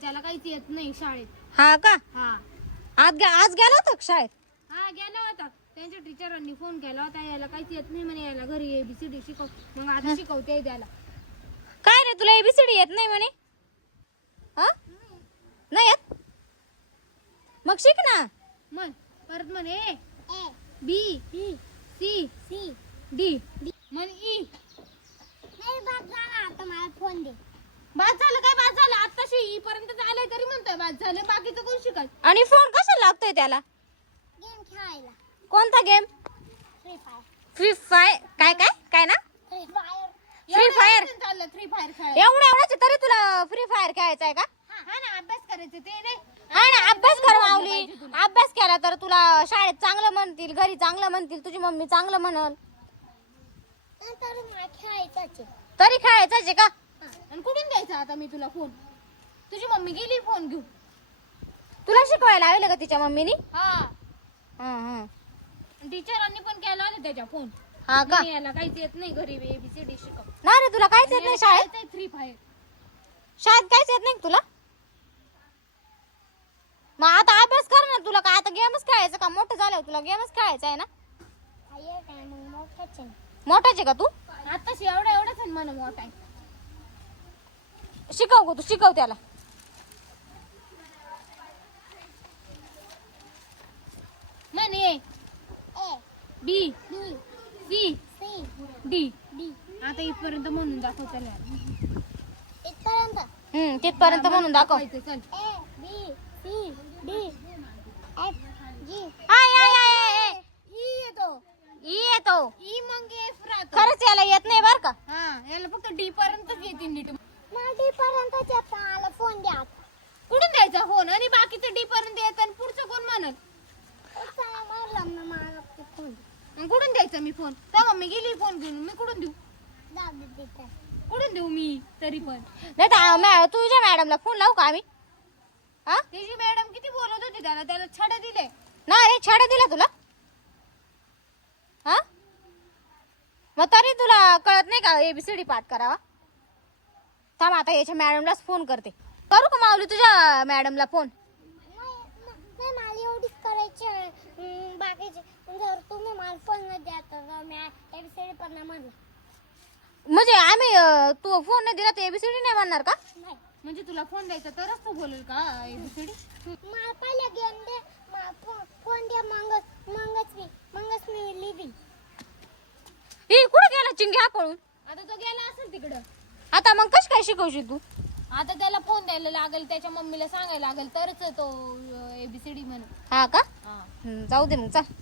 त्याला काहीच येत नाही शाळेत. हा का? हा आज गेला होता का शाळेत? हा गेला होता. त्यांच्या टीचरांनी फोन केला होता, याला काहीच येत नाही म्हणे, याला घरी ABCD शिकव. मग आता शिकवते त्याला. काय रे तुला ABCD येत नाही म्हणे? हा नाही येत? मग शिक ना. मग परत म्हणे A B C D म्हण E. नाही बात झाला, आता मला फोन दे. बाद झालं काय? बाद झालं आताशी E पर्यंत झालंय तरी म्हणतोय बाद झालं. बाकीचं कोण शिकाल? आणि फोन कशाला लागतोय त्याला? गेम खेळायला. कोणता game? Free fire. Free fire? काय काय काय ना? Free fire. फ्री फायर चाललं फ्री फायर खेळ. एवढ्याच तरी तुला फ्री फायर खेळायचा आहे का? हा ना, अभ्यास करायचं ते नाही. हा ना, अभ्यास कर माऊली. अभ्यास केला तर तुला शाळेत चांगलं म्हणतील, घरी चांगलं म्हणतील, तुझी मम्मी चांगलं म्हणल. नंतर मला खेळायचं. तरी खेळायचंच आहे का? आणि कुठून द्यायचा आता मी तुला फोन? तुझी मम्मी गेली फोन घेऊन. तुला शिकवायला लावलं का तिच्या मम्मीनी? हा हा टीचरांनी पण केला होता त्याच्या फोन. हा का? याला काहीच येत नाही, घरी ABCD शिकव. नाही रे तुला काहीच येत नाही शाळेत? Free fire. शाळेत काहीच येत नाही का तुला? मग आता अभ्यास कर ना. तुला काय आता गेमच खेळायचं का? मोठं झाल्यावर तुला गेमच खेळायचं आहे ना? आहे काय मग मोठाच आहे. मोठाच आहे का तू? आताशी एवढाच आहे म्हणा मोठा आहे. शिकव गो, तू शिकव त्याला. म्हण A A B B C C D. D आता इथपर्यंत म्हणून दाखव त्याला. इथपर्यंत. तिथपर्यंत म्हणून दाखव. चल. A B C D F G E येतो. ई येतो. E मग F राहतो. खरंच याला येत नाही बर का? हा याला फक्त D पर्यंतच येते नीट. मला D पर्यंतच येतं. मला फोन द्या. कुठून द्यायचा फोन? आणि बाकीचं D पर्यंत येत आणि पुढचं कोण म्हणल? चला मला मला फोन मग कुठून द्यायचा मी फोन? तेव्हा मम्मी गेली फोन घेऊन, मी कुठून देऊ? दाब देते. कुठून देऊ मी तरी पण? नाही तर तुझ्या मॅडमला फोन लावू का आम्ही? हा त्याची मॅडम किती बोलत होती त्याला छडे दिले. नाही रे, छाड्या दिला तुला? हा मग तरी तुला कळत नाही का ABCD पाठ करावा? थांब आता याच्या मॅडमलाच फोन करते. करू का माऊली तुझ्या मॅडमला फोन? नाही मला एवढीच करायची आहे. बाकीचे जर तुम्ही मला फोन न द्या तर मी ABCD पण नाही म्हणलं. म्हणजे आम्ही तू फोन नाही दिला तर ABCD नाही म्हणणार का? नाही म्हणजे तुला फोन द्यायचा तरच तू बोलेल का ABCD? मला पहिला गेम दे. मला फोन द्या. मगच मी लिहिन. ही कुठे गेला चिंग्या पळून? आता तो गेला असेल तिकडं. आता मग कशी काय शिकवशील तू? आता त्याला फोन द्यायला लागेल, त्याच्या मम्मीला सांगायला लागेल तरच तो ABCD म्हणेल. हा का? हा. जाऊ दे मग चल.